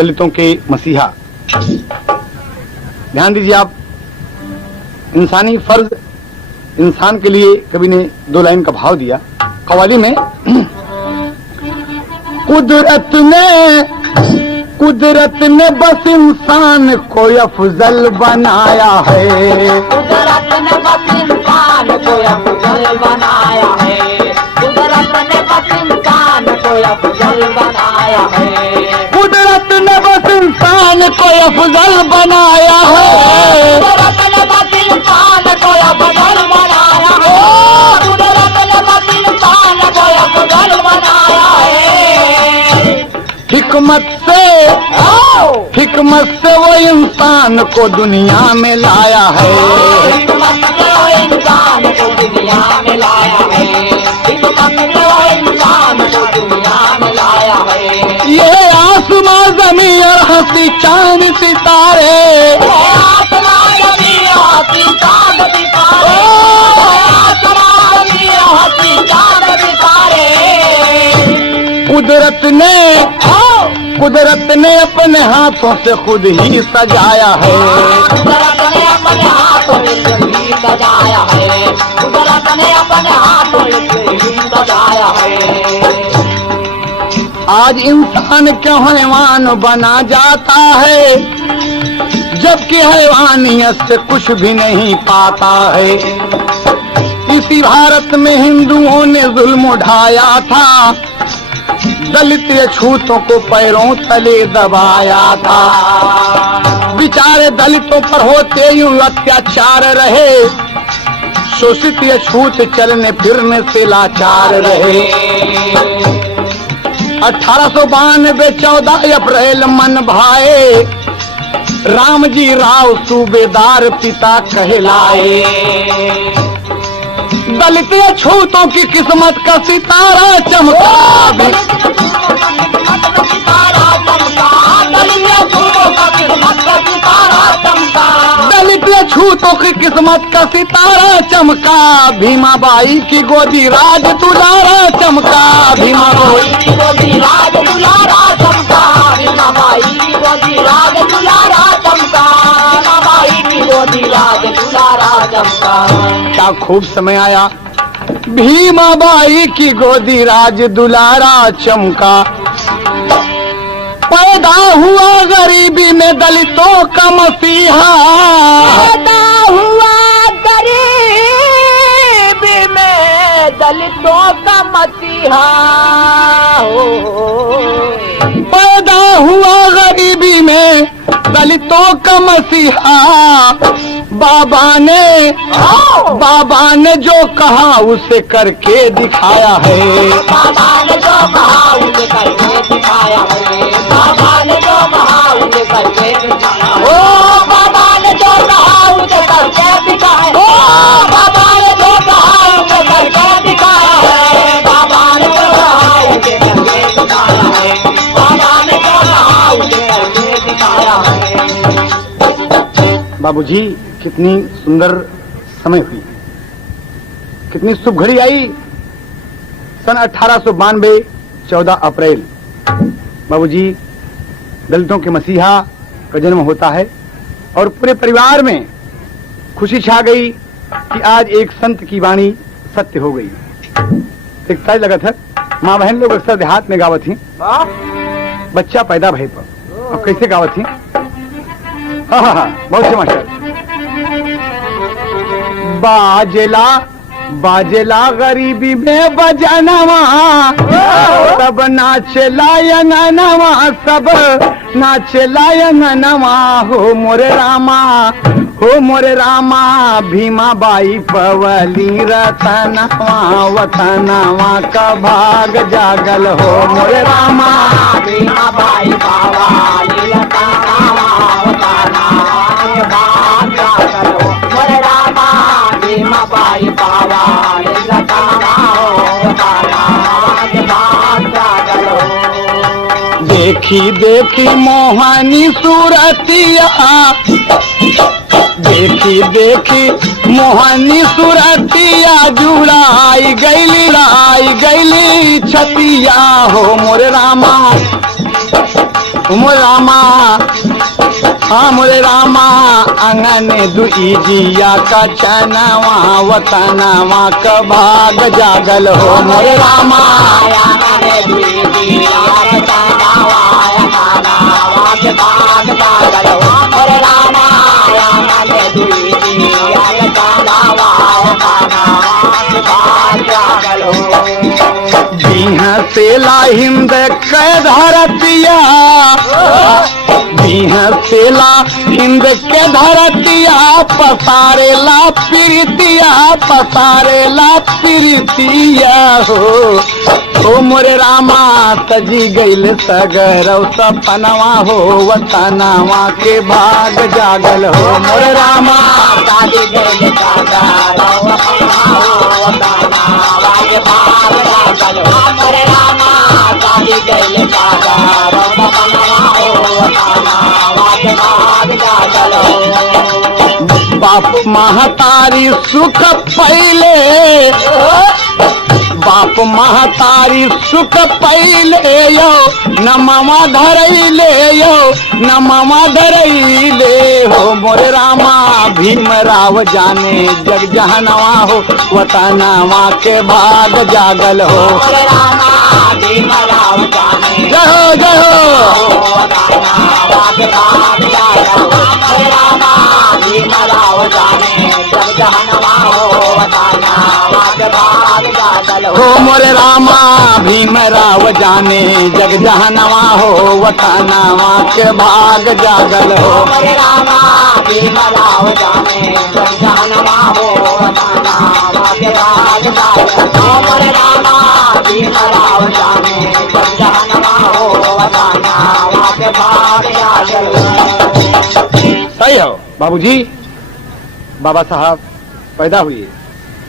दलितों के मसीहा। ध्यान दीजिए आप, इंसानी फर्ज, इंसान के लिए कवि ने 2 लाइन का भाव दिया कव्वाली में। कुदरत ने बस इंसान को अफजल बनाया है, कुदरत ने बस इंसान को अफजल बनाया है, कुदरत ने बस इंसान को अफजल बनाया है, कुदरत ने बस इंसान को अफजल बनाया है, कुदरत ने बस इंसान को अफजल बनाया है, कुदरत ने बस इंसान को अफजल बनाया है। हिकमत से वो इंसान को दुनिया में लाया है, हिकमत से वो इंसान को दुनिया में लाया है, हिकमत से वो इंसान को दुनिया में लाया है। ये आसमां ज़मीन और हंसी चांद सितारे, आसमां ज़मीन और हंसी चांद सितारे, आसमां ज़मीन और हंसी चांद सितारे। कुदरत ने अपने हाथों से खुद ही सजाया है, कुदरत ने अपने हाथों से ही सजाया है, कुदरत ने अपने हाथों से ही सजाया है। आज इंसान क्यों हैवान बना जाता है, जबकि हैवानियत से कुछ भी नहीं पाता है। इसी भारत में हिंदुओं ने जुल्म उठाया था, दलित छूतों को पैरों तले दबाया था। बेचारे दलितों पर होते यूं अत्याचार रहे, शोषित ये छूत चलने फिरने से लाचार रहे। 1892 14 अप्रैल मन भाए, राम जी राव सूबेदार पिता कहलाए। दलित छूतों की किस्मत का सितारा चमका, दलित छूतों की किस्मत का सितारा चमका, भीमाबाई की गोदी राज दुलारा चमका, भीमाबाई की गोदी राज दुलारा चमका, भीमाबाई की गोदी राज दुलारा चमका, भीमाबाई की गोदी राज दुलारा चमका। क्या खूब समय आया, भीमाबाई की गोदी राज दुलारा चमका। पैदा हुआ गरीबी में दलितों का मसीहा, पैदा हुआ गरीबी में दलितों का मसीहा, पैदा हुआ गरीबी में दलितों का मसीहा। बाबा ने जो कहा उसे करके दिखाया है, बाबा ने जो कहा उसे करके दिखाया है, बाबा ने जो कहा उसे करके दिखाया, ओ बाबा ने जो कहा उसे करके दिखाया, ओ बाबा ने जो कहा उसे करके दिखाया है, बाबा ने जो कहा उसे करके दिखाया है, बाबा ने जो कहा उसे करके दिखाया है। बाबूजी कितनी सुंदर समय हुई, कितनी शुभ घड़ी आई। सन 1892 14 अप्रैल बाबूजी दलितों के मसीहा का जन्म होता है और पूरे परिवार में खुशी छा गई कि आज एक संत की वाणी सत्य हो गई। एक ताज लगा था, माँ बहन लोग अक्सर देहात में गावत थी, बच्चा पैदा भय पर, अब कैसे गावत थी। हाँ, बहुत से मास्टर। बाजला गरीबी में बजनवा, सब नाचला यंगनवा, सब नाचला यंगनवा। हो मोरे रामा भीमाबाई पवली रतनवा, वतनवा का भाग जागल हो मोरे रामा, भीमाबाई पवली रतनवा, वतनवा का भाग जागल हो मोरे रामा, भीमाबाई पवली रतनवा, वतनवा का भाग जागल हो। देखी मोहनी सूरतिया, देखी मोहनी सूरतिया, जुड़ाई गईली छतिया। हो मोरे रामा मोरे रामा, हाँ मोरे रामा, अंगन दुई जिया का चनवा वतनवा का भाग जागल हो मोरे रामा। सेला हिंद के धरतिया, सेला हिंद के धरतिया, पसारेला प्रीतिया, पसारेला प्रीतिया हो मोरे रामा। सजी गईल सगरौ सपनवा हो वतनवा के भाग जागल हो मोरे रामा। सजी गईल सगरौ सपनवा हो वतनवा के भाग जागल हो मोरे रामा। सजी गईल सगरौ सपनवा हो वतनवा के भाग जागल हो। बाप महतारी सुख पहिले, बाप महतारी सुख पहिले यो, नमवा धरैले यो, नमवा धरैले हो मोरे रामा। भीमराव जाने जग जहनवा हो वतनवा के भाग जागल हो मोरे रामा। भीमराव जाने जय हो जय हो वतनवा के भाग जागल हो मोरे रामा। भीमराव जाने जग जहनवा हो वतनवा के भाग जागल हो मोरे रामा। भीमराव जाने जग जहनवा हो वतनवा के भाग जागल हो मोरे रामा। भीमराव जाने जग जहनवा हो वतनवा के भाग जागल हो मोरे रामा। भीमराव जाने जग जहनवा हो वतनवा के भाग जागल हो। सही हो बाबूजी। बाबा साहब पैदा हुए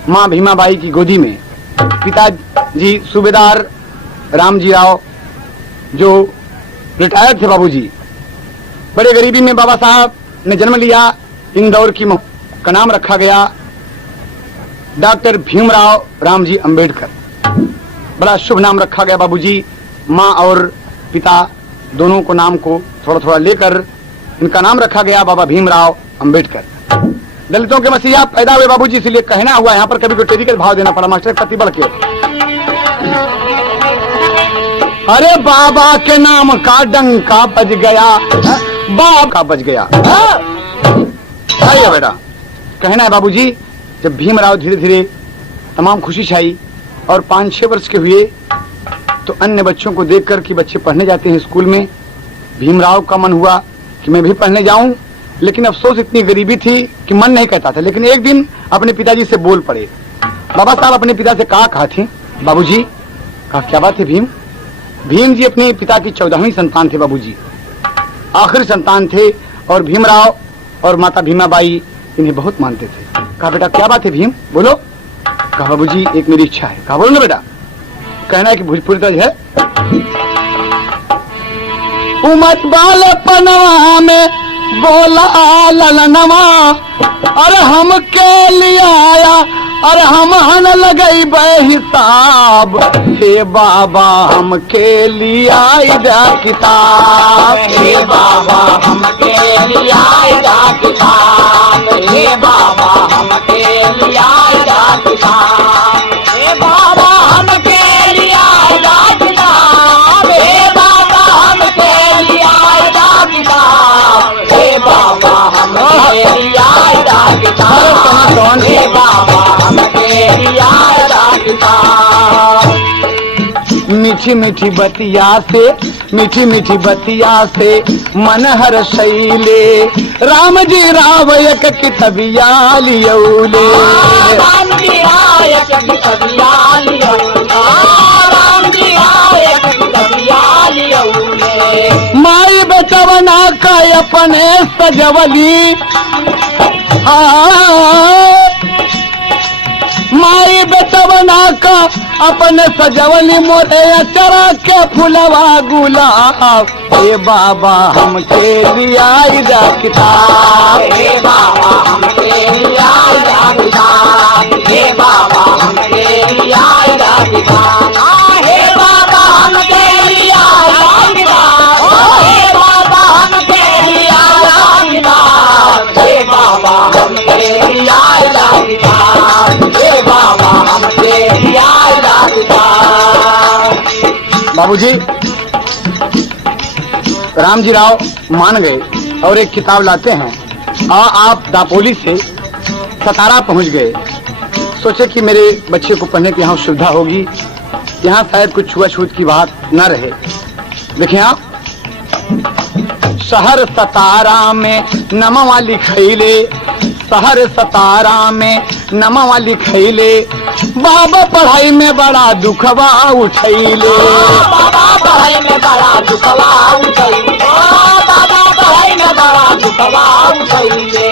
माँ भीमाबाई की गोदी में। पिताजी सूबेदार रामजी राव जो रिटायर्ड थे बाबूजी। बड़े गरीबी में बाबा साहब ने जन्म लिया। इंदौर की का नाम रखा गया डॉक्टर भीमराव रामजी अंबेडकर। बड़ा शुभ नाम रखा गया बाबूजी। माँ और पिता दोनों को नाम को थोड़ा थोड़ा लेकर इनका नाम रखा गया बाबा भीमराव अंबेडकर। दलितों के मसीहा पैदा हुए बाबूजी, इसलिए कहना हुआ यहाँ पर कभी कोई टेरी का भाव देना पड़ा मास्टर पति बढ़ के। अरे बाबा के नाम का डंका बज गया, बाप का बज गया। सही है बेटा। कहना है बाबूजी, जब भीमराव धीरे धीरे तमाम खुशी छाई और 5-6 वर्ष के हुए तो अन्य बच्चों को देखकर कि बच्चे पढ़ने जाते हैं स्कूल में, भीमराव का मन हुआ कि मैं भी पढ़ने जाऊं। लेकिन अफसोस इतनी गरीबी थी कि मन नहीं कहता था। लेकिन एक दिन अपने पिताजी से बोल पड़े। बाबा साहब अपने पिता से कहा थी बाबूजी, कहा क्या बात है भीम? भीम जी अपने पिता की 14वीं संतान थे बाबूजी, आखिरी संतान थे। और भीमराव और माता भीमाबाई इन्हें बहुत मानते थे। कहा बेटा क्या बात है भीम, बोलो। कहा बाबूजी एक मेरी इच्छा है। कहा बोलो ना बेटा। कहना है कि भोजपुरी तर्ज है। उमर बाले पनवा में बोला ललनवा, अरे हम के लिए आया, अरे हम हन लगई हिसाब। हे बाबा हम के लिए आया किताब, हे बाबा हम के लिए आया किताब, हे बाबा हम के लिए आया किताब, हे बाबा हम के लिए आया किताब, हे बाबा हम के लिए आया किताब, हे बाबा हम के लिए आया किताब, हे बाबा हम के लिए आया किताब। मीठी मीठी बतिया से, मीठी मीठी बतिया से मन हर शैले, राम जी राव एक कितबिया लियौले, राम जी राव एक कितबिया लियौले, राम जी राव एक कितबिया लियौले। माई बेटवना का अपने सजवली, माई बेटवना का अपने सजवली मोरे अचरा के फुलवा गुलाब। हे बाबा हम के लिए आया किताब, हे बाबा हम के लिए आया किताब, हे बाबा हम के लिए आया किताब, हे बाबा हम के लिए आया किताब, हे बाबूजी रामजी राव मान गए और एक किताब लाते हैं और आप दापोली से सतारा पहुंच गए। सोचे कि मेरे बच्चे को पढ़ने की यहाँ सुविधा होगी, यहाँ शायद कुछ छुआछूत की बात न रहे। देखिए आप, शहर सतारा में नमवा लिखैले, शहर सतारा में नमवा लिखैले, बाबा पढ़ाई में बड़ा दुखवा उठैले। बाबा पढ़ाई में बड़ा दुखवा उठैले, बाबा पढ़ाई में बड़ा दुखवा उठैले।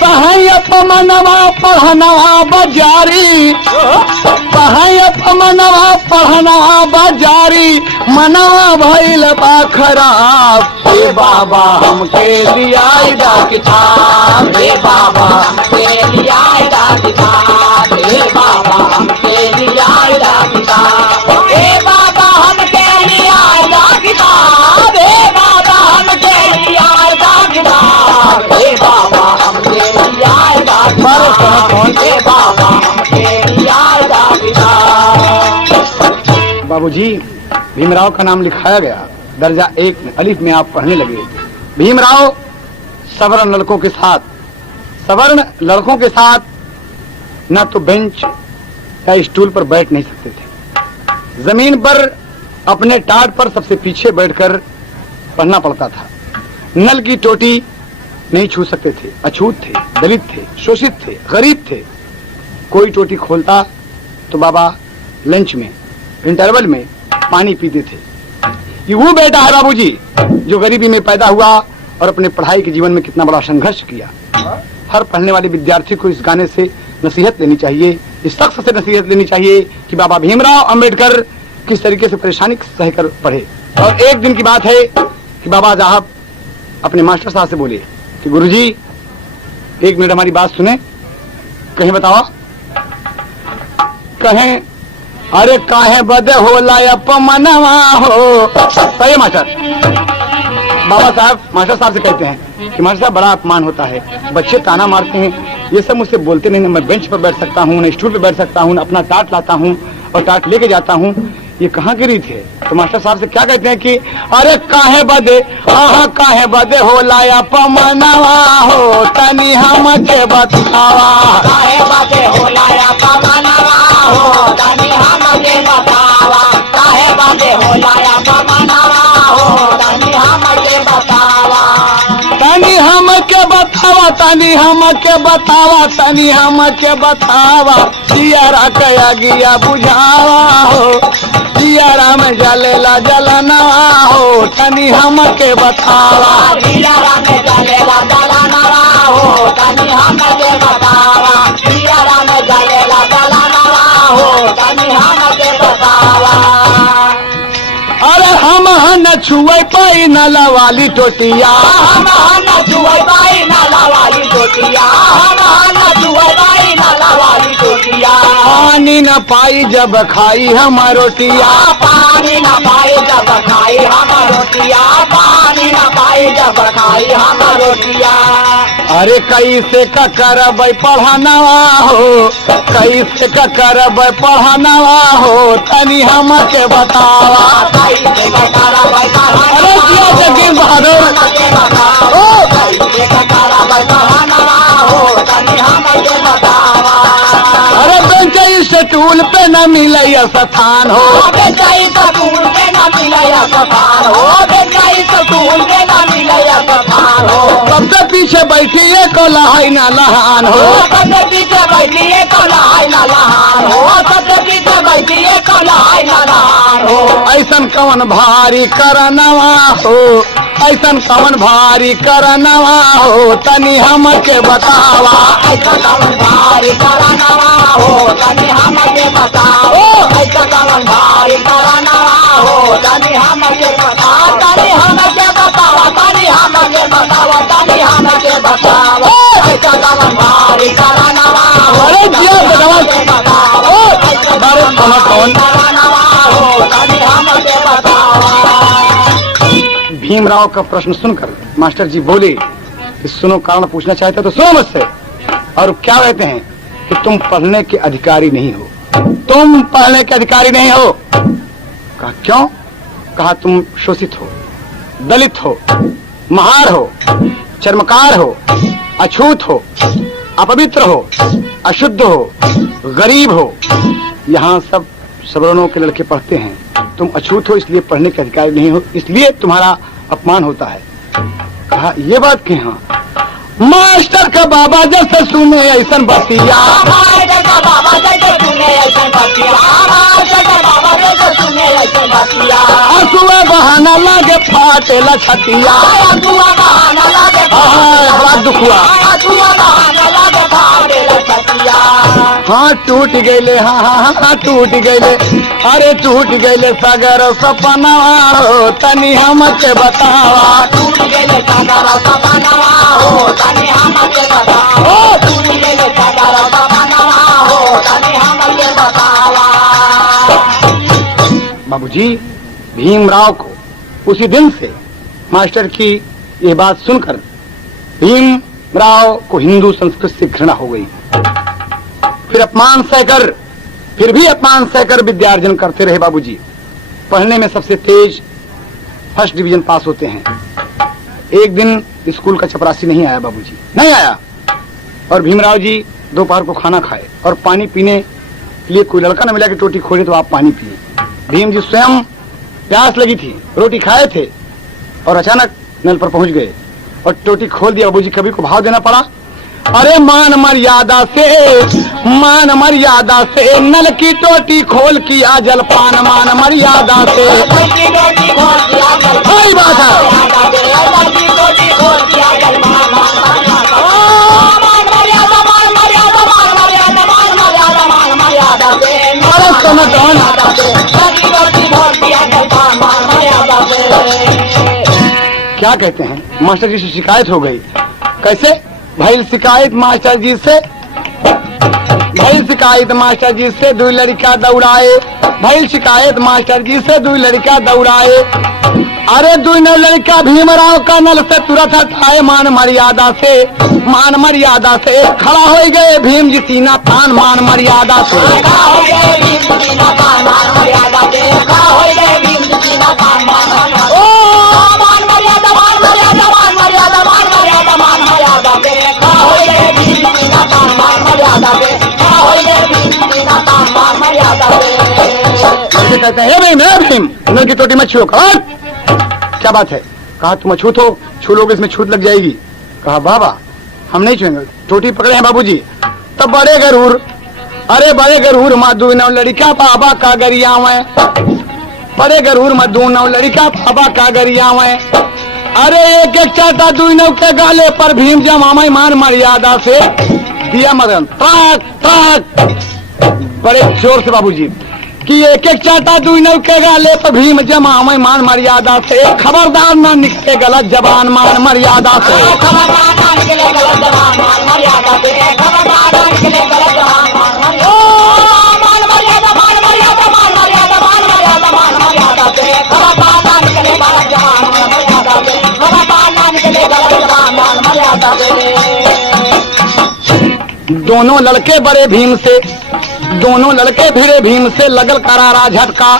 सहायक मनवा पढ़नवा बाजारी, सहायक मनवा पढ़नवा बाजारी, मनवा भइल बा खराब। हे बाबा हमके लिया किताब, हे बाबा हमके लिया किताब, हे बाबा हमके लिया किताब, हे बाबा हमके लिया किताब, हे बाबा हमके लिया किताब, हे बाबा हमके लिया किताब, हे बाबा हमके लिया किताब। बाबूजी भीमराव का नाम लिखाया गया, दर्जा 1 में अलिफ में आप पढ़ने लगे। भीमराव सवर्ण लड़कों के साथ न तो बेंच या स्टूल पर बैठ नहीं सकते थे, जमीन पर अपने टाट पर सबसे पीछे बैठकर पढ़ना पड़ता था। नल की टोटी नहीं छू सकते थे, अछूत थे, दलित थे, शोषित थे, गरीब थे। कोई टोटी खोलता तो बाबा लंच में इंटरवल में पानी पीते थे। ये वो बेटा है बाबूजी जो गरीबी में पैदा हुआ और अपने पढ़ाई के जीवन में कितना बड़ा संघर्ष किया। हर पढ़ने वाले विद्यार्थी को इस गाने से नसीहत लेनी चाहिए, इस शख्स से नसीहत लेनी चाहिए कि बाबा भीमराव अंबेडकर किस तरीके से परेशानी सहकर पढ़े। और एक दिन की बात है कि बाबा साहब अपने मास्टर साहब से बोले कि गुरुजी 1 मिनट हमारी बात सुने। कहीं बताओ, कहें अरे काहे बदे होला अपमनवा हो। सही मास्टर, बाबा साहब मास्टर साहब से कहते हैं कि मास्टर साहब बड़ा अपमान होता है, बच्चे ताना मारते हैं, ये सब मुझसे बोलते नहीं, मैं बेंच पर बैठ सकता हूँ, न स्टूल पर बैठ सकता हूँ, न अपना टाट लाता हूँ और टाट लेके जाता हूँ, ये कहाँ की रीत है। तो मास्टर साहब से क्या कहते हैं कि अरे काहे बदे, आहा काहे बदे होला अपमनवा हो, तनी हमके बतावा। काहे बदे होला अपमनवा हो, तनी हमके बतावा, काहे बदे होला अपमनवा हो, तनी हमके बतावा, तनी हमके बतावा, तनी हमके बतावा, तनी हमके बतावा, सियारा कया गिया बुझावा हो, सियारा में जलेला जलनवा हो, तनी हमके बतावा। सियारा में जलेला जलनवा हो, तनी हमके बतावा, सियारा में जलेला जलनवा हो, तनी हमके बतावा। अरे हम न छुए पाई नाला वाली टोटिया, हम न छुए पाई नाला वाली टोटिया, हम न छुए पाई नाला वाली टोटिया, पानी न पाई जब खाई हम रोटिया, पानी न पाई जब खाई हम रोटिया, पानी न पाई जब खाई हम रोटिया। अरे कैसे का करब पढ़नवा हो, कैसे का करब पढ़नवा हो, तनी हमके बतावा। कैसे का करब अरे जिया जगीर बहादुर, कैसे का करब पढ़नवा हो, तनी हमके बतावा। अरे बेंच स्टूल पे न मिले स्थान हो, बेचाई सकूल के न मिले स्थान हो, बेचाई सकूल के न मिले स्थान हो, सबसे पीछे बैठी एक लहाई न लहान हो, सबसे पीछे बैठिए को लहाई न लहान हो, सबसे पीछे बैठिए को लहाई न लहान हो। ऐसन कवन भारी करनवा हो, ऐसन कवन भारी करनवा हो, तनी हमके बतावा। ऐसा कवन भारी करनवा हो, तनी हमके बताओ, ऐसा कवन भारी करनवा हो, तनी हमके बताओ, तनी हमके बताओ, तनी हमके बताओ, तनी हमके बताओ, ऐसा कवन भारी करनवा हो, अरे जिया बेटवा, बताओ, अरे कौन करनवा हो, तनी हमके बताओ। भीमराव का प्रश्न सुनकर मास्टर जी बोले कि सुनो, कारण पूछना चाहते तो सुनो मुझसे। और क्या कहते हैं कि तुम पढ़ने के अधिकारी नहीं हो, तुम पढ़ने के अधिकारी नहीं हो। कहा क्यों? कहा तुम शोषित हो, दलित हो, महार हो, चर्मकार हो, अछूत हो, अपवित्र हो, अशुद्ध हो, गरीब हो। यहाँ सब सवर्णों के लड़के पढ़ते हैं, तुम अछूत हो इसलिए पढ़ने के अधिकारी नहीं हो, इसलिए तुम्हारा अपमान होता है। कहा ये बात क्यों? हाँ, मास्टर का बाबा जैसे सुने ऐसा बतिया, मास्टर का बाबा जैसे सुने ऐसा बतिया, मास्टर का बाबा जैसे सुने ऐसा बतिया, आंसुआ बहाना लागे फाटेला छतिया, आंसुआ बहाना लागे बड़ा दुख हुआ। आंसुआ बहाना लागे फाटेला छतिया। हाँ टूट गईले, हाँ टूट गईले, अरे टूट गईले सागर सपना हो, तनी हमके बतावा। टूट गईले सागर सपना हो, तनी हमके बतावा। टूट गईले सागर सपना हो, तनी हमके बतावा। बाबूजी, भीमराव को उसी दिन से मास्टर की ये बात सुनकर भीमराव को हिंदू संस्कृत से घृणा हो गई। फिर अपमान सहकर, फिर भी अपमान सहकर विद्यार्जन करते रहे बाबूजी। पढ़ने में सबसे तेज फर्स्ट डिवीजन पास होते हैं। एक दिन स्कूल का चपरासी नहीं आया बाबूजी, नहीं आया, और भीमराव जी दोपहर को खाना खाए और पानी पीने के लिए कोई लड़का न मिला कि टोटी खोले तो आप पानी पिए। भीम जी स्वयं प्यास लगी थी, रोटी खाए थे और अचानक नल पर पहुंच गए और टोटी खोल दिया। बाबूजी कवि को भाव देना पड़ा, अरे मान मर्यादा से नल की टोटी खोल किया जलपान, मान मर्यादा से। सही बात है। क्या कहते हैं, मास्टर जी से शिकायत हो गई। कैसे? भइल शिकायत मास्टर जी से, भइल शिकायत मास्टर जी से, दो लड़का दौड़ाए। भइल शिकायत मास्टर जी से, दो लड़का दौड़ाए। अरे दो लड़का भीमराव का नल से तुरंत हटाए, मान मर्यादा से खड़ा हो गए भीम जी सीना तान, मान मर्यादा से। कहते हैं भीम नल की टोटी में छू। क्या बात है? कहा तुम अछूत हो, छू लोगे इसमें छूत लग जाएगी। कहा बाबा हम नहीं छूएंगे, टोटी पकड़े हैं बाबूजी। तब बड़े गरूर, अरे बड़े गरूर मधु नौ लड़का बाबा का गरिया में, बड़े गरूर मधु नौ लड़का बाबा का गरिया में। अरे एक एक चाटा दू नौ के गाले पर भीम जमा मान मर्यादा से दिया मदन ताक ताक बड़े जोर से बाबूजी कि एक एक चाटा दू नौ के गाले पर भीम जमा मान मर्यादा से। खबरदार ना निकले गलत जबान, मान मर्यादा से। दोनों लड़के बड़े भीम से, दोनों लड़के भिड़े भीम से लगल करारा झटका।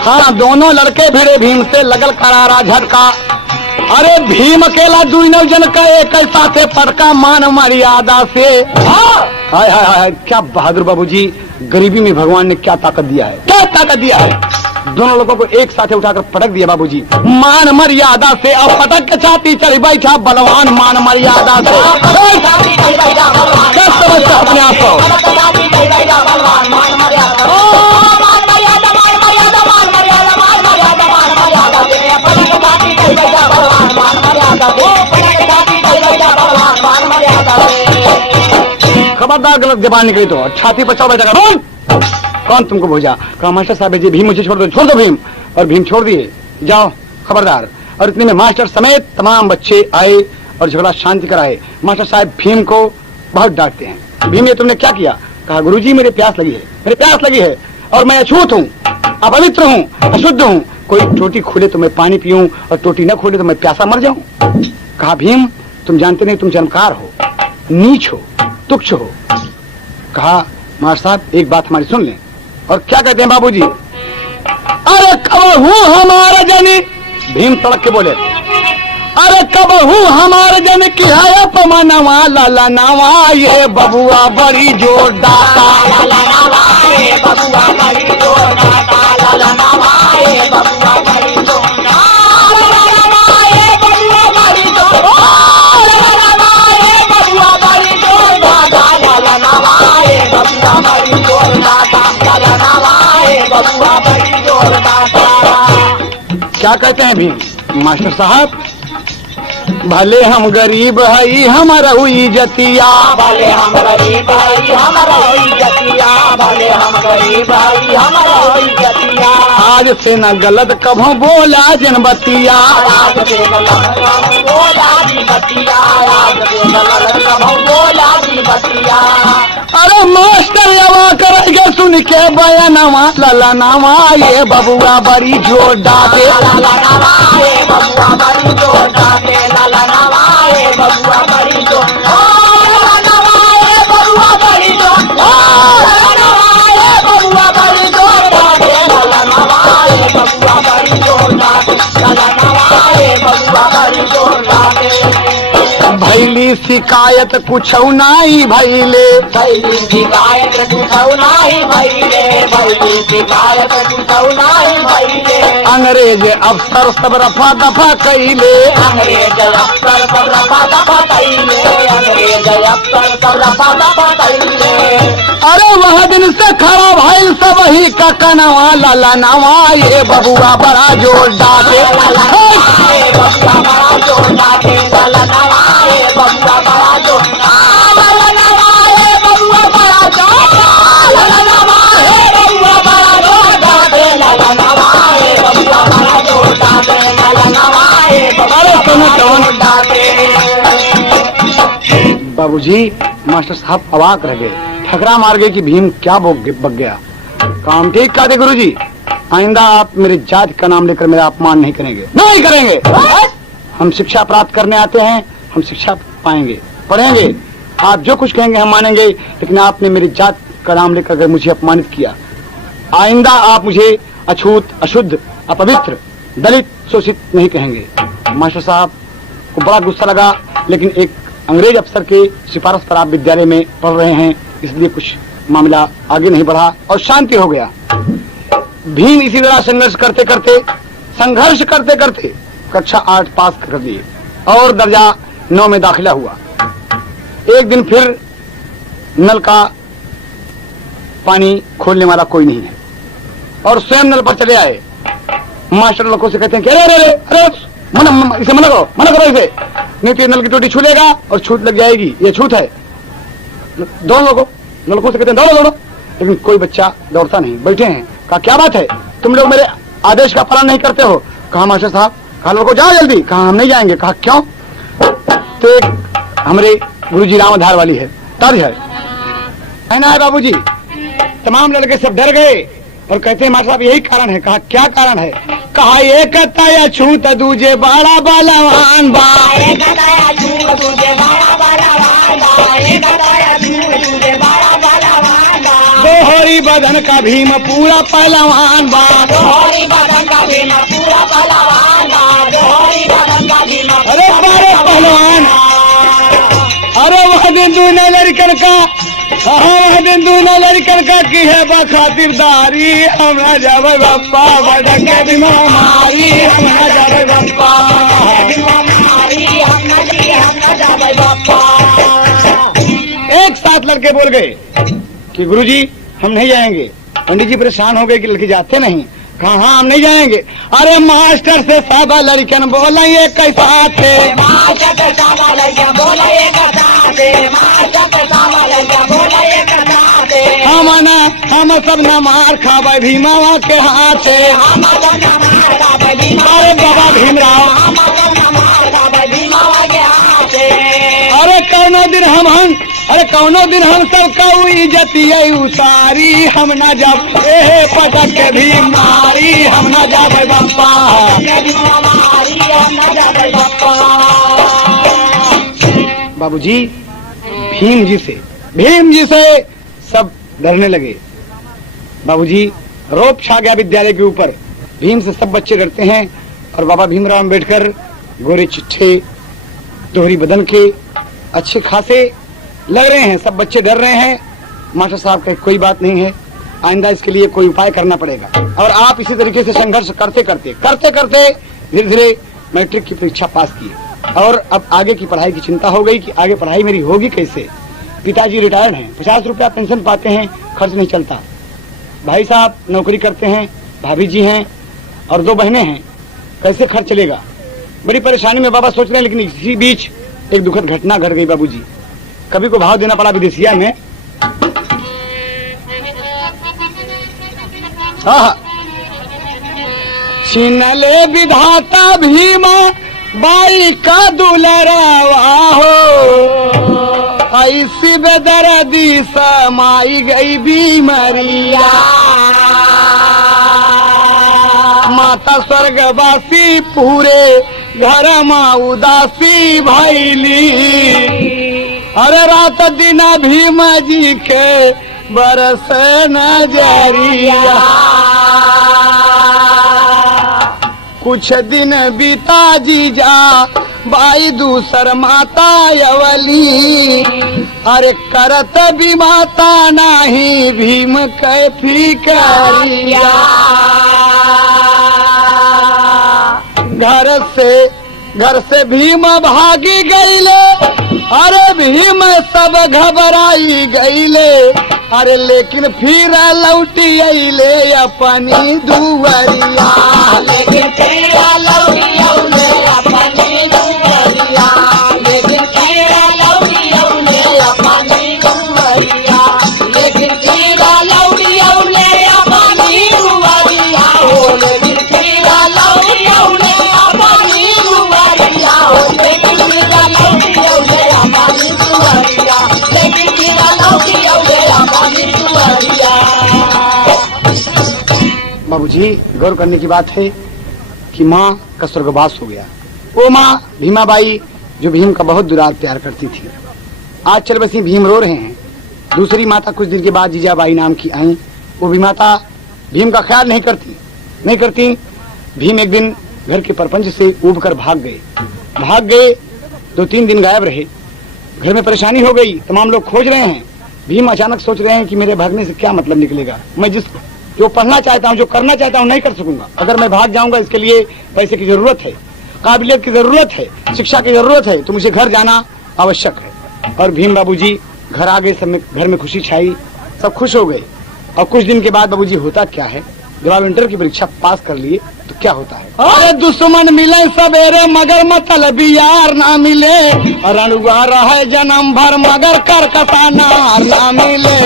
हाँ दोनों लड़के भिड़े भीम से लगल करारा झटका। अरे भीम अकेला दू नौ जन का एक साथे पटका, मान मर्यादा से। हाय हाय हाय, क्या बहादुर बाबूजी, गरीबी में भगवान ने क्या ताकत दिया है, क्या ताकत दिया है। दोनों लोगों को एक साथ उठाकर पटक दिया बाबूजी, मान मर्यादा से। अब पटक के छाती चढ़ी बैठा बलवान, मान मर्यादा से। क्या समझते अपने आप को? खबरदार गलत जबान निकली तो छाती पर चढ़ बैठा। कौन तुमको भेजा? कहा मास्टर साहब जी भीम मुझे छोड़ दो भीम। और भीम छोड़ दिए, जाओ खबरदार। और इतने में मास्टर समेत तमाम बच्चे आए और झगड़ा शांति कराए। मास्टर साहब भीम को बहुत डांटते हैं। भीम ये तुमने क्या किया? कहा गुरुजी मेरे प्यास लगी है और मैं अछूत हूँ, अपवित्र हूँ, अशुद्ध हूँ। कोई टोटी खोले तो मैं पानी पीऊं और टोटी न खोले तो मैं प्यासा मर जाऊं। कहा भीम तुम जानते नहीं, तुम चमत्कार हो, नीच हो, तुच्छ हो। कहा मास्टर साहब एक बात हमारी सुन लें। और क्या कहते हैं बाबूजी? अरे कबहू हमारा जनी, भीम तड़क के बोले, अरे कबहू हमारे जन की है अपमनवा लाला नवा, ये बबुआ बड़ी जोर दाता, लाला नवाए बबुआ बड़ी जोर दाता, लाला नवाए बबुआ बड़ी जोर दाता, लाला नवाए बबुआ बड़ी जोर दाता, लाला नवाए बबुआ बड़ी जोर दाता, लाला नवाए बबुआ बड़ी जोर दाता, लाला नवाए बबुआ बड़ी जोर दाता। क्या कहते हैं भीम? मास्टर साहब, भले हम गरीब हई हमारा हुई जतिया, भले हम गरीब हई हमारा होई जतिया, भले हम गरीब हई हमारा होई जतिया, आज से न गलत कभों बोला जनबतिया, आज से गलत कभों बोला जी बतिया, आज से गलत कभों बोला जी बतिया। अरे मास्टर यवा करेंगे सुन के बयानवा लाला नवा, ये बबुआ बड़ी जोर डाटे, लाला नवाए बबुआ बड़ी जोर दाते, लाला नवाए बबुआ बड़ी जोर, लाला नवाए बबुआ बड़ी जोर, लाला नवाए बबुआ बड़ी जोर दाते, लाला नवाए बबुआ बड़ी जोर दाते, लाला नवाए बबुआ बड़ी जोर दाते। भैली शिकायत कुछ नाई भैले, भैली शिकायत कुछौ नाही भैले, भैली शिकायत कुछौ नाही भैले, अंग्रेज अफसर सब रफा दफा कैले, अंग्रेज अफसर सब रफा दफा कैले, अंग्रेज अफसर सब रफा दफा कैले। अरे वह दिन से खड़ा भैल सब ही का कनवा लाला नवा, ये बबुआ बड़ा जोर डाटे, लाला नवाए बबुआ बड़ा जोर दाते, लाला नवाए बबुआ बड़ा जोर, लाला नवाए बबुआ बड़ा जोर, लाला नवाए बबुआ बड़ा जोर दाते, लाला नवाए बबुआ बड़ा जोर दाते, लाला नवाए बबुआ बड़ा जोर दाते। बाबूजी मास्टर साहब अवाक रह गए, ठकरा मार गए कि भीम क्या बक गया। काम ठीक कहते गुरुजी, आइंदा आप मेरी जाति का नाम लेकर मेरा अपमान नहीं करेंगे, नहीं करेंगे। हम शिक्षा प्राप्त करने आते हैं, हम शिक्षा पाएंगे, पढ़ेंगे, आप जो कुछ कहेंगे हम मानेंगे, लेकिन आपने मेरी जात का नाम लेकर अगर मुझे अपमानित किया, आइंदा आप मुझे अछूत, अशुद्ध, अपवित्र, दलित, शोषित नहीं कहेंगे। मास्टर साहब को बड़ा गुस्सा लगा, लेकिन एक अंग्रेज अफसर के सिफारिश पर आप विद्यालय में पढ़ रहे हैं, इसलिए कुछ मामला आगे नहीं बढ़ा और शांति हो गया। भीम इसी तरह संघर्ष करते करते कक्षा 8 पास कर लिए और दर्जा 9 में दाखिला हुआ। एक दिन फिर नल का पानी खोलने वाला कोई नहीं है और स्वयं नल पर चले आए। मास्टर लड़कों से कहते हैं कि अरे अरे अरे इसे मना करो इसे, नहीं तो नल की टोटी छू लेगा और छूट लग जाएगी, ये छूत है। दोनों लड़कों से कहते हैं दौड़ो, लेकिन कोई बच्चा दौड़ता नहीं, बैठे हैं। कहा क्या बात है, तुम लोग मेरे आदेश का पालन नहीं करते हो? कहा मास्टर साहब, कहा लड़को जाओ जल्दी। कहा हम नहीं जाएंगे। कहा क्यों? तो एक हमारे गुरुजी रामधार वाली है, तर्ज है ना है बाबूजी। तमाम लड़के सब डर गए और कहते हैं मास्टर साहब यही कारण है। कहा क्या कारण है? कहा एक तया छूत दूजे बाड़ा बालावान बा, दोहरी बदन का भीम पूरा पहलवान बा, अरे बारे पहलवान। अरे वह दिन दूने लड़कन का, वह दिन दूने लड़कन का की है बखातिरदारी, हमरा जब गप्पा बदक बीमारी, हमरा जब गप्पा। एक साथ लड़के बोल गए कि गुरुजी हम नहीं जाएंगे। पंडित जी परेशान हो गए कि लड़के जाते नहीं। कहा हाँ हम नहीं जाएंगे। अरे मास्टर से सब लड़कन बोला ये कैसा थे, हम सब न मार खावे भीमावा के हाथे। अरे बाबा भीमराव, अरे कौनो दिन हम सब का इज्जतिया उतारी, हम न जब पटक के भी मारी, हम न जावे बप्पा। बाबूजी भीम जी से सब डरने लगे। बाबूजी रोप छा गया विद्यालय के ऊपर। भीम से सब बच्चे डरते हैं और बाबा भीमराव अम्बेडकर गोरे चिट्ठे दोहरी बदन के अच्छे खासे लग रहे हैं। सब बच्चे डर रहे हैं। मास्टर साहब का कोई बात नहीं है, आइंदा इसके लिए कोई उपाय करना पड़ेगा। और आप इसी तरीके से संघर्ष करते करते धीरे धीरे मैट्रिक की परीक्षा पास की और अब आगे की पढ़ाई की चिंता हो गई कि आगे पढ़ाई मेरी होगी कैसे। पिताजी रिटायर्ड हैं, 50 रुपया पेंशन पाते हैं, खर्च नहीं चलता। भाई साहब नौकरी करते हैं, भाभी जी हैं और 2 बहनें हैं, कैसे खर्च चलेगा। बड़ी परेशानी में बाबा सोच रहे हैं। लेकिन इसी बीच एक दुखद घटना घट गई बाबूजी। कभी को भाव देना पड़ा विदेशिया में। छीन ले विधाता भीमा बाई का दुलरावा हो, ऐसी बेदर्दी समाई गई बीमारिया। माता स्वर्गवासी पूरे घर माँ उदासी भैली। अरे रात दिन भीम जी के बरस नजरिया। कुछ दिन बीता जीजा बाई दूसर माता अवली। अरे करत भी माता नाही भीम के फिकरिया। घर से भीम भागी गईले। अरे भीम सब घबराई गईले। अरे लेकिन फिर लौटी अइले अपनी दुवरिया। लेकिन फिर लौटी अइले अपनी दुवरिया। लेकिन फिर लौटी अइले अपनी दुवरिया। लेकिन फिर लौटी अइले अपनी दुवरिया। लेकिन फिर लौटी अइले अपनी दुवरिया। लेकिन फिर लौटी अइले अपनी दुवरिया। लेकिन फिर लौटी अइले अपनी दुवरिया। बाबूजी गौर करने की बात है कि माँ का स्वर्गवास हो गया। वो माँ भीमाबाई जो भीम का बहुत दुलार प्यार करती थी, आज चल बसी भीम रो रहे हैं। दूसरी माता कुछ दिन के बाद जीजाबाई नाम की आई। वो भी माता भीम का ख्याल नहीं करती। भीम एक दिन घर के परपंच से उब कर भाग गए। 2-3 दिन गायब रहे। घर में परेशानी हो गई, तमाम लोग खोज रहे हैं। भीम अचानक सोच रहे हैं कि मेरे भागने से क्या मतलब निकलेगा। मैं जो पढ़ना चाहता हूँ, जो करना चाहता हूँ, नहीं कर सकूंगा। अगर मैं भाग जाऊंगा, इसके लिए पैसे की जरूरत है, काबिलियत की जरूरत है, शिक्षा की जरूरत है, तो मुझे घर जाना आवश्यक है। और भीम बाबूजी घर आ गए। सब में घर में खुशी छाई, सब खुश हो गए। और कुछ दिन के बाद बाबूजी होता क्या है, जब आप इंटर की परीक्षा पास कर लिए तो क्या होता है। अरे दुश्मन मिले सवेरे मगर मतलबी यार ना मिले। रणुआ रहे जन्म भर मगर करकता नार ना मिले।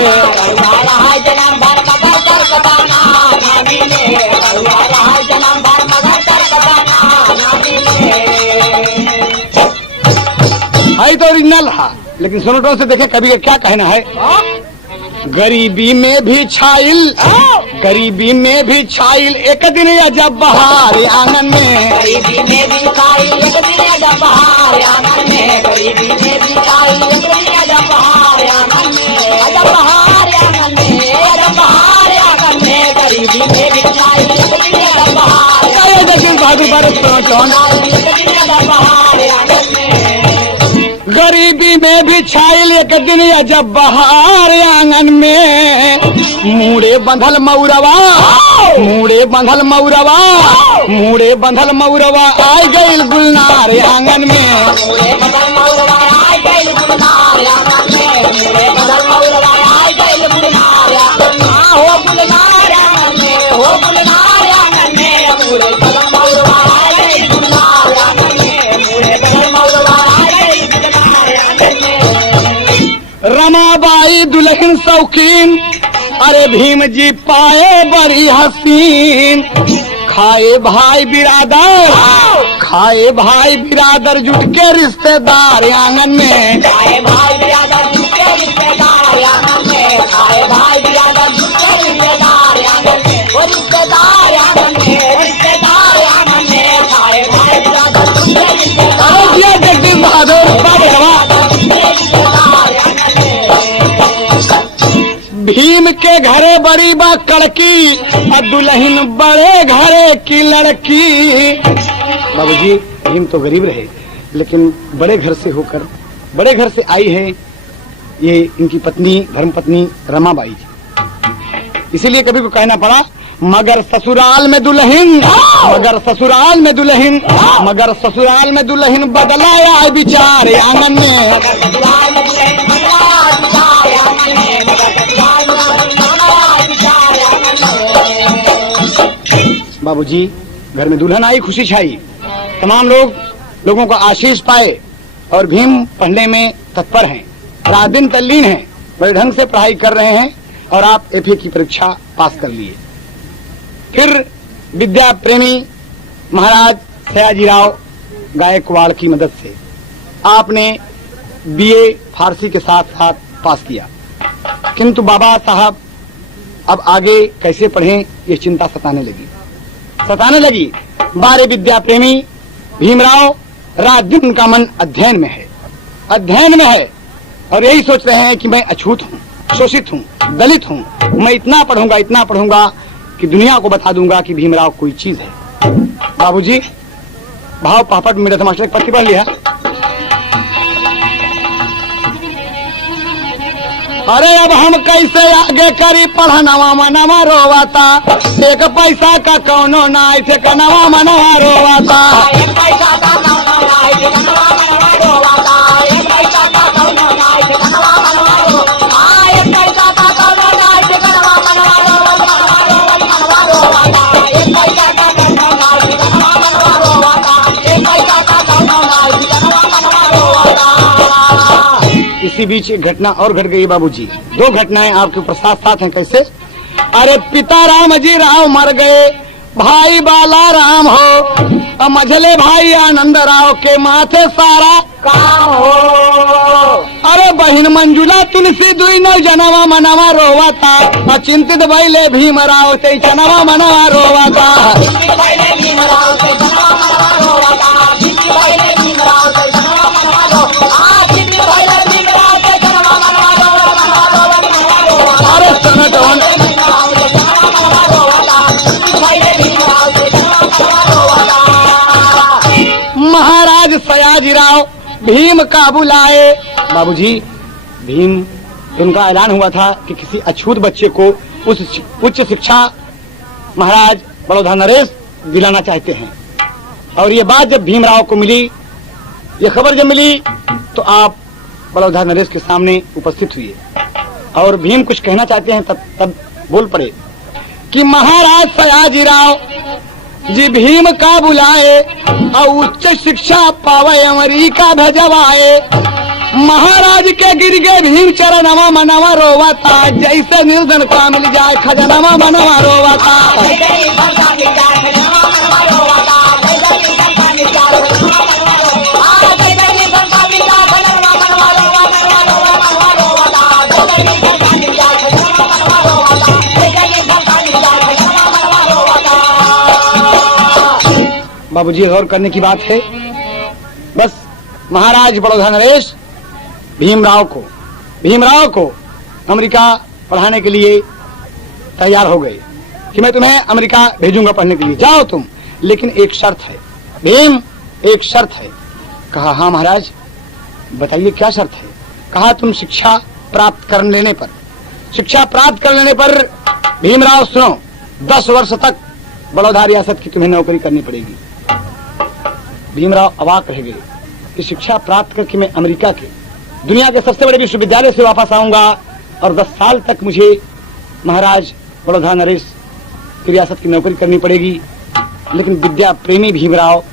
है तो ओरिजिनल है, लेकिन सुनटों से देखें कभी क्या कहना है। गरीबी में भी छाइल एक दिन जब बहार आंगन में। गरीबी में भी छाइल एक दिन जब बहार आंगन में। गरीबी में भी छाइल एक दिन जब बहार आंगन में। जब बहार आंगन में, जब बहार आंगन में। गरीबी में भी छाइल एक दिन जब बहार आंगन में। बहादुर भारत गरीबी में भी छाइल एक दिन जब बहार आंगन में। मूड़े बंधल मऊरवा आय गइल गुलनार आंगन में। मूड़े बंधल मऊरवा आय गइल गुलनार आंगन में। मूड़े बंधल मऊरवा आय गइल गुलनार आंगन में। हो गुलनार आंगन में, हो गुलनार आंगन में। मूड़े बंधल मऊरवा आय गइल गुलनार आंगन में। मूड़े बंधल मऊरवा आय गइल गुलनार आंगन में। रमाबाई दुल्हन शौकीन, अरे भीम जी पाए बड़ी हसीन। खाए भाई बिरादर जुट के रिश्तेदार आंगन में। खाए भाई बिरादर जुट के रिश्तेदार आंगन में। खाए भाई बिरादर जुट के रिश्तेदार आंगन में। वो रिश्तेदार आंगन में, रिश्तेदार आंगन में। खाए भाई बिरादर जुट के रिश्तेदार। जगदीश बहादुर भीम भीम के घरे बड़ी बा कड़की और दुल्हन बड़े घरे की लड़की। बाबूजी भीम तो गरीब रहे लेकिन बड़े घर से होकर बड़े घर से आई है ये इनकी पत्नी धर्मपत्नी रमाबाई जी। इसीलिए कभी को कहना पड़ा मगर ससुराल में दुल्हन, मगर ससुराल में दुल्हन, मगर ससुराल में दुल्हन बदलाया विचार आंगन में। बाबूजी घर में दुल्हन आई, खुशी छाई, तमाम लोगों को आशीष पाए और भीम पढ़ने में तत्पर हैं, रात दिन तल्लीन हैं, बड़े ढंग से पढ़ाई कर रहे हैं और आप एफए की परीक्षा पास कर लिए। फिर विद्या प्रेमी महाराज सयाजीराव गायकवाड़ की मदद से आपने बीए फारसी के साथ साथ पास किया, किंतु बाबा साहब अब आगे कैसे पढ़ें ये चिंता सताने लगी। बारे विद्या प्रेमी भीमराव रात दिन उनका मन अध्ययन में है और यही सोच रहे हैं कि मैं अछूत हूँ, शोषित हूँ, दलित हूँ, मैं इतना पढ़ूंगा कि दुनिया को बता दूंगा कि भीमराव कोई चीज है। बाबूजी भाव पापड़ मेरे मास्टर एक पत्ती पढ़ लिया। अरे अब हम कैसे आगे करी पढ़नवा मनवा रोवाता, एक पैसा का कौनो ना थे कनवा मनवा रोवाता। इसी बीच एक घटना और घट गई बाबूजी, दो घटनाएं आपके ऊपर साथ साथ हैं। कैसे? अरे पिता राम जी राव मर गए, भाई बाला राम हो, मझले भाई आनंद राव के माथे सारा काम हो। अरे बहन मंजुला तुलसी दुई नौ जनवा मनवा रोवाता, चिंतित भइले भीमराव ते जनवा मनवा रोवाता। महाराज सयाजीराव भीम का बुलाए। बाबूजी भीम उनका ऐलान हुआ था कि किसी अछूत बच्चे को उच्च शिक्षा महाराज बड़ौदा नरेश दिलाना चाहते हैं। और ये बात जब भीमराव को मिली, ये खबर जब मिली तो आप बड़ौदा नरेश के सामने उपस्थित हुए और भीम कुछ कहना चाहते हैं। तब बोल पड़े कि महाराज सयाजीराव जी भीम का बुलाए और उच्च शिक्षा पावे अमेरिका भेजवाए। महाराज के गिर गए भीम चरणवा मनवा रोवाता, जैसे निर्धन को मिल जाए खजनवा मनवा रोवाता। बाबूजी गौर करने की बात है। बस महाराज बड़ौदा नरेश भीमराव को अमेरिका पढ़ाने के लिए तैयार हो गए कि मैं तुम्हें अमेरिका भेजूंगा पढ़ने के लिए, जाओ तुम, लेकिन एक शर्त है। भीम एक शर्त है। कहा हाँ महाराज बताइए क्या शर्त है। कहा तुम शिक्षा प्राप्त कर लेने पर भीमराव सुनो 10 वर्ष तक बड़ौदा रियासत की तुम्हें नौकरी करनी पड़ेगी। भीमराव अवाक रह गए कि शिक्षा प्राप्त करके मैं अमेरिका के दुनिया के सबसे बड़े विश्वविद्यालय से वापस आऊंगा और 10 साल तक मुझे महाराज बड़ौदा नरेश की रियासत की नौकरी करनी पड़ेगी। लेकिन विद्या प्रेमी भीमराव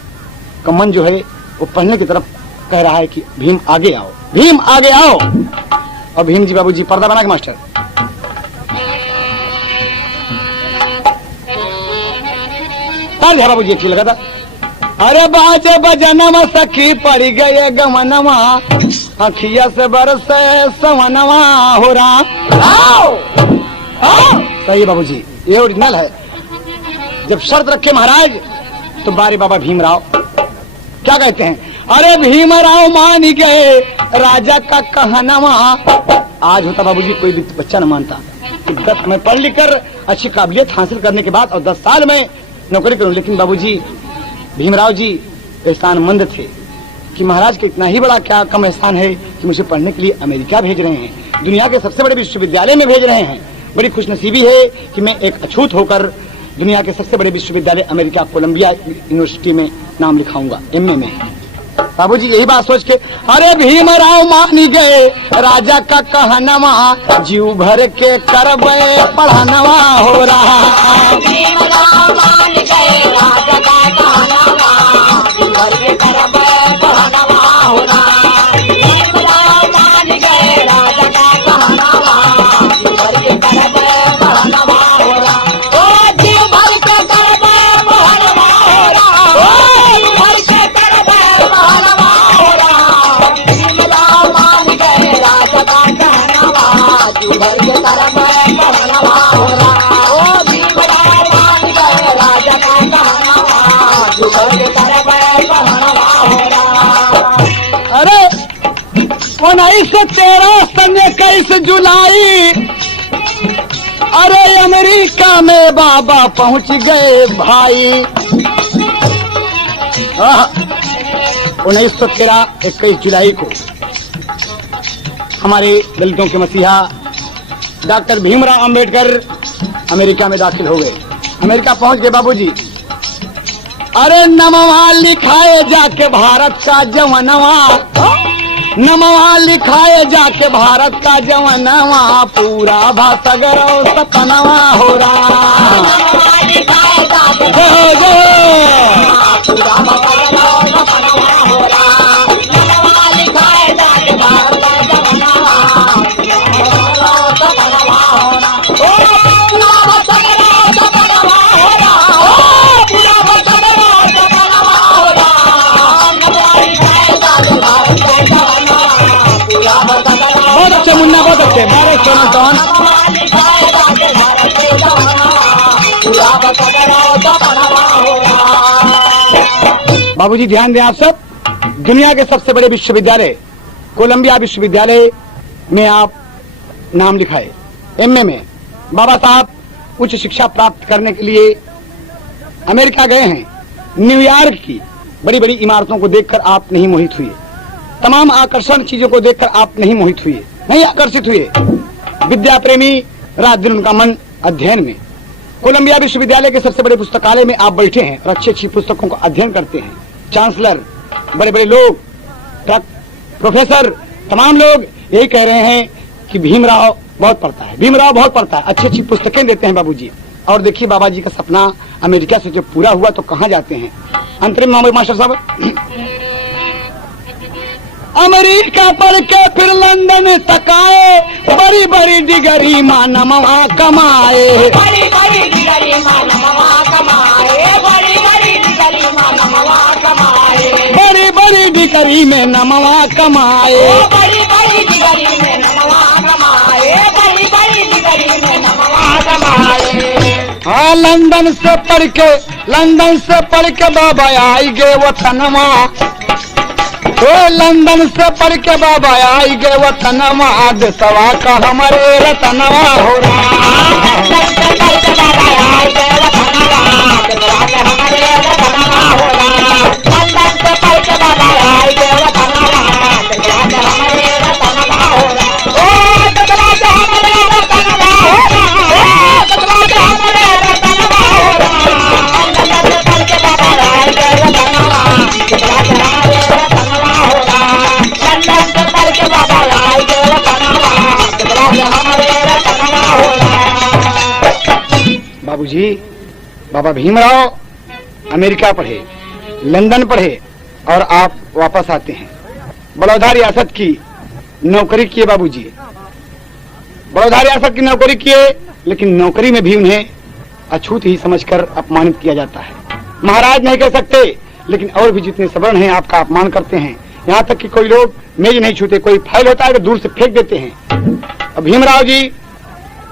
का मन जो है वो पढ़ने की तरफ कह रहा है कि भीम आगे आओ, भीम आगे आओ। और भीम जी बाबूजी पर्दा बना के मास्टर ताल है बाबूजी, अच्छी लगा था। अरे बाजे बजनवा सखी पड़ गए गमनवा, अखिया से बरसे सवनवा हो रहा। सही बाबूजी, ये ओरिजिनल है। जब शर्त रखे महाराज तो बारे बाबा भीमराव क्या कहते हैं, अरे भीमराव मान गए राजा का कहनवा। आज होता बाबूजी कोई भी बच्चा न मानता, कि 10 मैं पढ़ लिख कर अच्छी काबिलियत हासिल करने के बाद और 10 साल में नौकरी करूं। लेकिन बाबूजी भीमराव जी एहसानमंद थे कि महाराज के इतना ही बड़ा क्या कम एहसान है कि मुझे पढ़ने के लिए अमेरिका भेज रहे हैं, दुनिया के सबसे बड़े विश्वविद्यालय में भेज रहे हैं। बड़ी खुशनसीबी है कि मैं एक अछूत होकर दुनिया के सबसे बड़े विश्वविद्यालय अमेरिका कोलंबिया यूनिवर्सिटी में नाम लिखाऊंगा, एमए में। बाबूजी यही बात सोच के अरे भीमराव मान गए राजा का कहनवा, जीव भर के करबे पढ़नवा हो रहा। भीमराव मान गए राजा का कहनवा, जीव भर के करबे पढ़नवा हो रहा। भीमराव मान गए राजा का कहनवा, जीव भर के करबे पढ़नवा हो रहा। ओ जीव भर के करबे पढ़नवा हो रहा। ओ जीव भर के करबे पढ़नवा हो रहा। भीमराव मान गए राजा का कहनवा, जीव भर के करबे पढ़नवा हो रहा। ओ भीमराव मान गए राजा का कहनवा, जीव भर के करबे पढ़नवा हो रहा। अरे 1913 सन 21 जुलाई, अरे अमेरिका में बाबा पहुंच गए भाई। 1913 21 जुलाई को हमारे दलितों के मसीहा डॉक्टर भीमराव अंबेडकर अमेरिका में दाखिल हो गए। अमेरिका पहुंच गए बाबूजी। अरे नमवा लिखाए जाके भारत का जवनवा, नमवा लिखाए जाके भारत का जवनवा, पूरा भाषागर सपनवा हो रहा। नमवा लिखाए जाके जय जय पूरा भाषागर सपनवा हो रहा। नमवा लिखाए जाके भारत का जवनवा, सपनवा हो रहा। ओ पूरा भाषागर सपनवा हो रहा। ओ पूरा भाषागर सपनवा हो रहा। नमवा लिखाए जाके भारत का जवनवा, पूरा भाषागर बहुत अच्छे मुन्ना, बहुत अच्छे। बारे सोना कौन नमवा लिखाए जाके भारत के जवनवा, पूरा भाषागर सपनवा हो रहा। बाबूजी ध्यान दें आप सब, दुनिया के सबसे बड़े विश्वविद्यालय कोलंबिया विश्वविद्यालय में आप नाम लिखाए, एमए में। बाबा साहब उच्च शिक्षा प्राप्त करने के लिए अमेरिका गए हैं। न्यूयॉर्क की बड़ी बड़ी इमारतों को देखकर आप नहीं मोहित हुए, तमाम आकर्षण चीजों को देखकर आप नहीं मोहित हुए, नहीं आकर्षित हुए। विद्या प्रेमी रात दिन उनका मन अध्ययन में। कोलंबिया विश्वविद्यालय के सबसे बड़े पुस्तकालय में आप बैठे हैं और अच्छी अच्छी पुस्तकों का अध्ययन करते हैं। चांसलर, बड़े बड़े लोग, प्रोफेसर, तमाम लोग यही कह रहे हैं कि भीमराव बहुत पढ़ता है, भीमराव बहुत पढ़ता है, अच्छी अच्छी पुस्तकें देते हैं बाबूजी। और देखिए बाबा जी का सपना अमेरिका से जब पूरा हुआ तो कहाँ जाते हैं। अंतरिम मास्टर साहब, अमेरिका पढ़ के फिर लंदन तक आए, बड़ी बड़ी डिग्री मानवा कमाए। बड़ी बड़ी डिग्री मानवा कमाए, बड़ी बड़ी डिग्री मानवा कमाए। बड़ी बड़ी डिग्री में नमवा कमाए। बड़ी बड़ी डिग्री में नमवा कमाए, बड़ी बड़ी डिग्री में नमवा कमाए। हाँ लंदन से पढ़ के बाबा आई गए वतनवा। ओ लंदन से पढ़ के बाबा आई गए वतनवा, देशवा का हमारे रतनवा हो बाबूजी। बाबा भीमराव अमेरिका पढ़े, लंदन पढ़े और आप वापस आते हैं। बड़ौदा रियासत की नौकरी किए बाबूजी, बड़ौदा रियासत की नौकरी किए, लेकिन नौकरी में भी उन्हें अछूत ही समझकर अपमानित किया जाता है। महाराज नहीं कह सकते, लेकिन और भी जितने सवर्ण हैं आपका अपमान करते हैं। यहाँ तक कि कोई लोग मेज नहीं छूते, कोई फाइल होता है तो दूर से फेंक देते हैं। अब भीमराव जी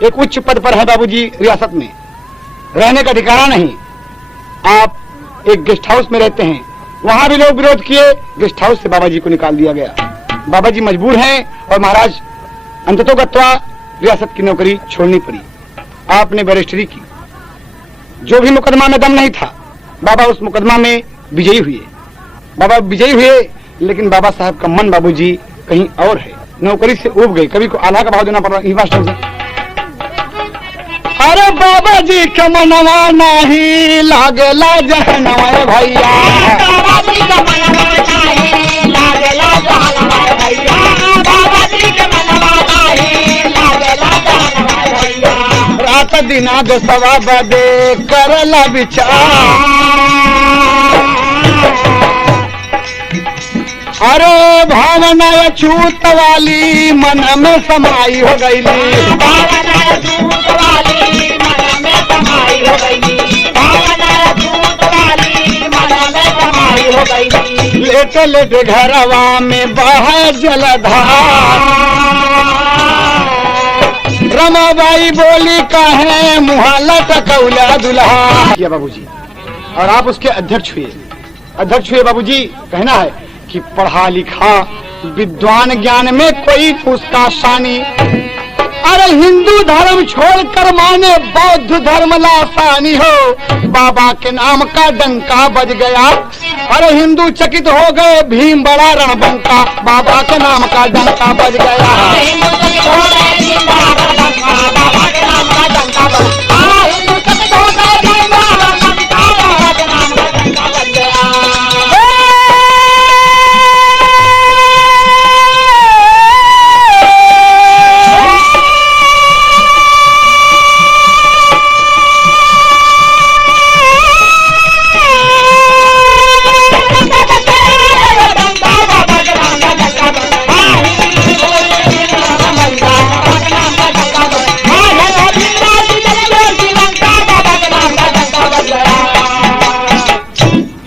एक उच्च पद पर है बाबूजी रियासत में, रहने का ठिकाना नहीं। आप एक गेस्ट हाउस में रहते हैं, वहां भी लोग विरोध किए, गेस्ट हाउस से बाबा जी को निकाल दिया गया। बाबा जी मजबूर हैं और महाराज अंततोगत्वा रियासत की नौकरी छोड़नी पड़ी। आपने बैरिस्टरी की। जो भी मुकदमा में दम नहीं था, बाबा उस मुकदमा में विजयी हुए। बाबा विजयी हुए, लेकिन बाबा साहब का मन बाबूजी कहीं और है। नौकरी से उब गई। कभी को आधा का भाव देना पड़ रहा मास्टर से। अरे बाबा जी के मनवा नहीं लागेला जहनवा भैया, बाबा जी का मनवा नहीं लागेला जहनवा भैया, बाबा जी के मनवा नहीं लागेला जहनवा भैया। रात दिना दसवा बदे करला विचार, अरे भावना छूत वाली मन में समाई हो गई, भावना छूत वाली मन में समाई हो गई, भावना छूत वाली मन में समाई हो गई। लेटे लेटे घरवा में बह जलधार, रमाबाई बोली कहे मुहा लटकौला दुल्हा। किया बाबूजी, और आप उसके अध्यक्ष हुए। अध्यक्ष हुए बाबूजी, कहना है कि पढ़ा लिखा विद्वान ज्ञान में कोई उसका शानी, अरे हिंदू धर्म छोड़कर माने बौद्ध धर्म लासानी हो। बाबा के नाम का डंका बज गया, अरे हिंदू चकित हो गए, भीम बड़ा रणबंका। बाबा के नाम का डंका बज गया, हिंदू चकित हो गए, भीम बड़ा रणबंका। बाबा के नाम का डंका बज गया, हिंदू चकित हो गए, भीम बड़ा रणबंका। बाबा के नाम का डंका बज गया।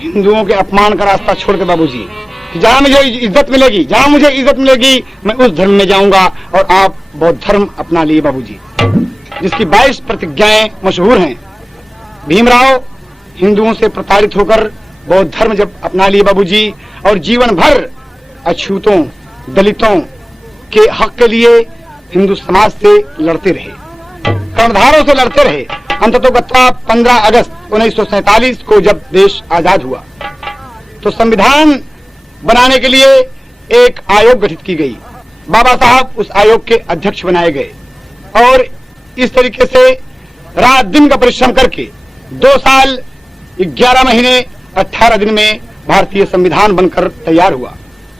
हिंदुओं के अपमान का रास्ता छोड़ के बाबूजी, जहाँ मुझे इज्जत मिलेगी, जहाँ मुझे इज्जत मिलेगी, मैं उस धर्म में जाऊंगा। और आप बौद्ध धर्म अपना लिए बाबूजी, जिसकी 22 प्रतिज्ञाएं मशहूर हैं। भीमराव हिंदुओं से प्रताड़ित होकर बौद्ध धर्म जब अपना लिए बाबूजी, और जीवन भर अछूतों दलितों के हक के लिए हिंदू समाज से लड़ते रहे, कर्णधारों से लड़ते रहे। अंततोगत्वा 15 अगस्त 1947 को जब देश आजाद हुआ, तो संविधान बनाने के लिए एक आयोग गठित की गई। बाबा साहब उस आयोग के अध्यक्ष बनाए गए, और इस तरीके से रात दिन का परिश्रम करके 2 साल 11 महीने 18 दिन में भारतीय संविधान बनकर तैयार हुआ।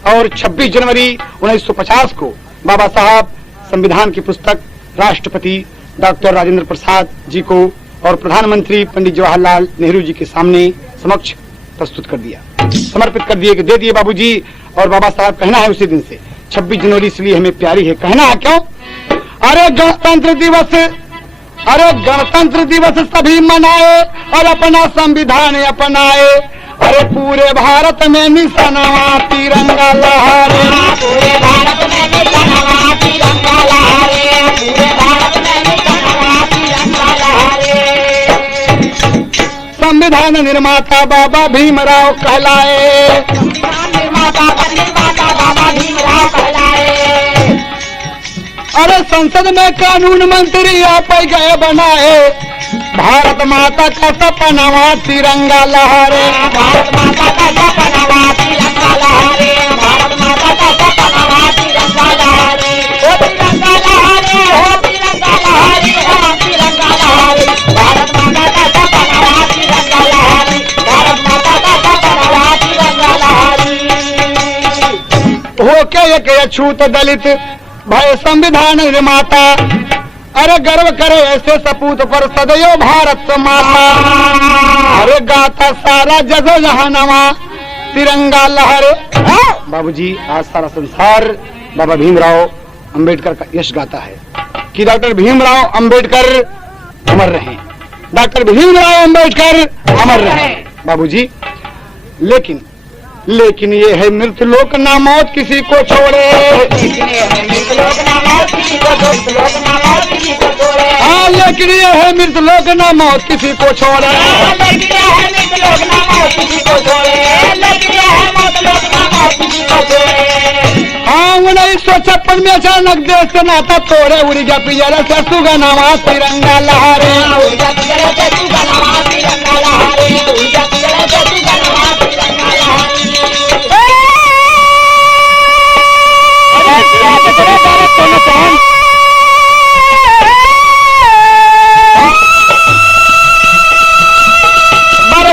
और 26 जनवरी 1950 को बाबा साहब संविधान की पुस्तक राष्ट्रपति डॉक्टर राजेंद्र प्रसाद जी को और प्रधानमंत्री पंडित जवाहरलाल नेहरू जी के सामने समक्ष प्रस्तुत कर दिया, समर्पित कर दिए कि दे दिए बाबूजी। और बाबा साहब कहना है उसी दिन से 26 जनवरी इसलिए हमें प्यारी है। कहना है क्यों? अरे गणतंत्र दिवस, अरे गणतंत्र दिवस सभी मनाए और अपना संविधान अपनाए। अरे पूरे भारत में निशानवा तिरंगा लहरे, पूरे भारत में निशानवा तिरंगा लहरे, पूरे भारत में निशानवा तिरंगा लहरे। संविधान निर्माता बाबा भीमराव कहलाए, संविधान निर्माता बाबा भीमराव कहलाए। अरे संसद में कानून मंत्री आप गए बनाए। भारत माता का सपनावा तिरंगा लहरे, भारत माता का सपनावा तिरंगा लहरे, भारत माता का सपनावा तिरंगा लहरे। हो तिरंगा लहरे, हो तिरंगा लहरे, हो तिरंगा लहरे। भारत माता का सपनावा तिरंगा लहरे, भारत माता का सपनावा तिरंगा लहरे। होके एक अछूत दलित भय संविधान निर्माता। अरे गर्व करे ऐसे सपूत पर सदैव भारत माता। अरे गाता सारा जगह जहानवा तिरंगा लहरे। बाबूजी, आज सारा संसार बाबा भीमराव अंबेडकर का यश गाता है कि डॉक्टर भीमराव अंबेडकर अमर रहे, डॉक्टर भीमराव अंबेडकर अमर रहे बाबूजी। लेकिन ये है मृत्यु लोक ना मौत किसी को छोड़े, लेकिन ये है मृत्यु लोक ना मौत किसी को छोड़े। हाँ, लेकिन ये है मृत्यु लोक ना मौत किसी को छोड़े। लेकिन ये है मृत्यु लोक ना मौत किसी को छोड़े, लेकिन ये है मौत लोक ना मौत किसी को छोड़े। हाँ, 1956 में अचानक देश से नाता तोड़े, उड़ गया पिजरा से सुगनावा तिरंगा लहरे।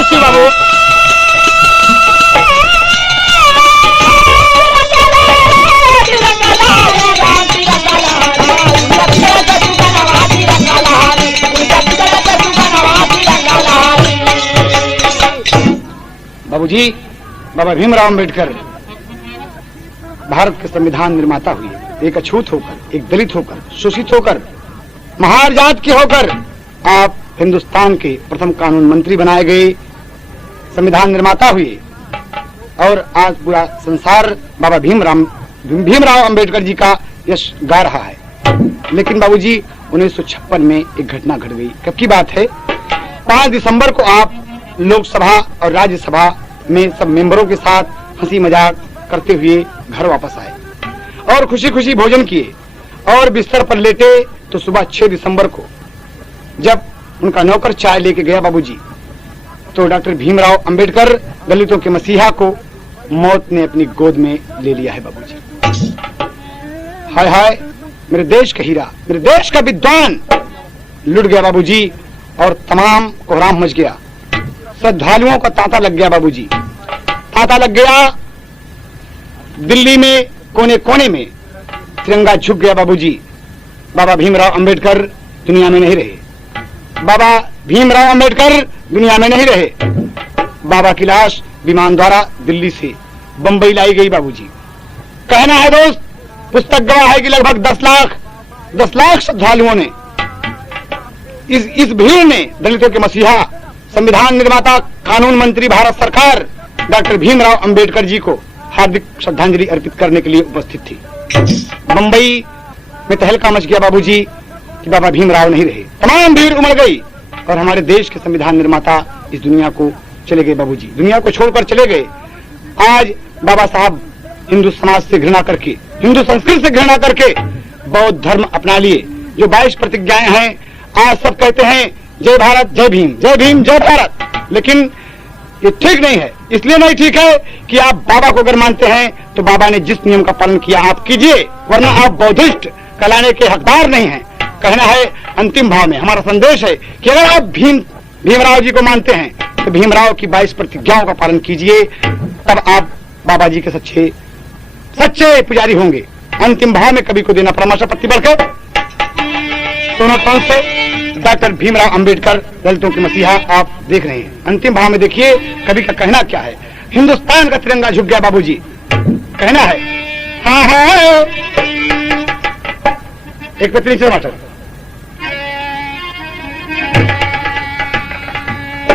बाबू बाबूजी, बाबा भीमराव अंबेडकर भारत के संविधान निर्माता हुए, एक अछूत होकर, एक दलित होकर, शोषित होकर, महार जात के होकर आप हिंदुस्तान के प्रथम कानून मंत्री बनाए गए, संविधान निर्माता हुए और आज पूरा संसार बाबा भीमराव अंबेडकर जी का यश गा रहा है। लेकिन बाबूजी 1956 में एक घटना घट गई। कब की बात है? 5 दिसंबर को आप लोकसभा और राज्यसभा में सब मेंबरों के साथ हंसी मजाक करते हुए घर वापस आए और खुशी खुशी भोजन किए और बिस्तर पर लेटे तो सुबह 6 दिसंबर को जब उनका नौकर चाय लेके गया बाबूजी, तो डॉक्टर भीमराव अंबेडकर, दलितों के मसीहा को मौत ने अपनी गोद में ले लिया है बाबूजी। हाय हाय, मेरे देश का हीरा, मेरे देश का विद्वान लुट गया बाबूजी और तमाम कोहराम मच गया। श्रद्धालुओं का तांता लग गया बाबूजी, तांता लग गया। दिल्ली में कोने कोने में तिरंगा झुक गया बाबूजी। बाबा भीमराव अंबेडकर दुनिया में नहीं रहे, बाबा भीमराव अंबेडकर दुनिया में नहीं रहे। बाबा की लाश विमान द्वारा दिल्ली से बंबई लाई गई बाबूजी। कहना है दोस्त, पुस्तक गवाह है कि लगभग 10 लाख श्रद्धालुओं ने, इस भीड़ ने दलितों के मसीहा, संविधान निर्माता, कानून मंत्री भारत सरकार डॉक्टर भीमराव अंबेडकर जी को हार्दिक श्रद्धांजलि अर्पित करने के लिए उपस्थित थी। बंबई में तहलका मच गया बाबूजी कि बाबा भीमराव नहीं रहे। तमाम भीड़ उमड़ गई और हमारे देश के संविधान निर्माता इस दुनिया को चले गए बाबूजी, दुनिया को छोड़कर चले गए। आज बाबा साहब हिंदू समाज से घृणा करके, हिंदू संस्कृति से घृणा करके बौद्ध धर्म अपना लिए। जो 22 प्रतिज्ञाएं हैं, आज सब कहते हैं जय भारत, जय भीम, जय भीम, जय भारत। लेकिन ये ठीक नहीं है। इसलिए नहीं ठीक है कि आप बाबा को अगर मानते हैं तो बाबा ने जिस नियम का पालन किया आप कीजिए, वरना आप बौद्धिस्ट कहलाने के हकदार नहीं हैं। कहना है अंतिम भाव में हमारा संदेश है कि अगर आप भीमराव जी को मानते हैं तो भीमराव की 22 प्रतिज्ञाओं का पालन कीजिए, तब आप बाबा जी के सच्चे पुजारी होंगे। अंतिम भाव में कभी को देना परामर्श पत्ती बढ़ के सोना कौन से डॉक्टर भीमराव अंबेडकर, दलितों के मसीहा आप देख रहे हैं। अंतिम भाव में देखिए कवि का कहना क्या है। हिंदुस्तान का तिरंगा झुक गया बाबूजी, कहना है हाँ हाँ। एक पत्नी से मास्टर,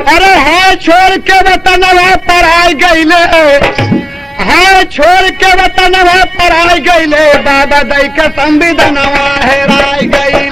अरे हाँ छोड़ के वतन पर आई गईले, हाँ छोड़ के वतन पर आई गईले, बाबा दई के संविधान हेराई गईले।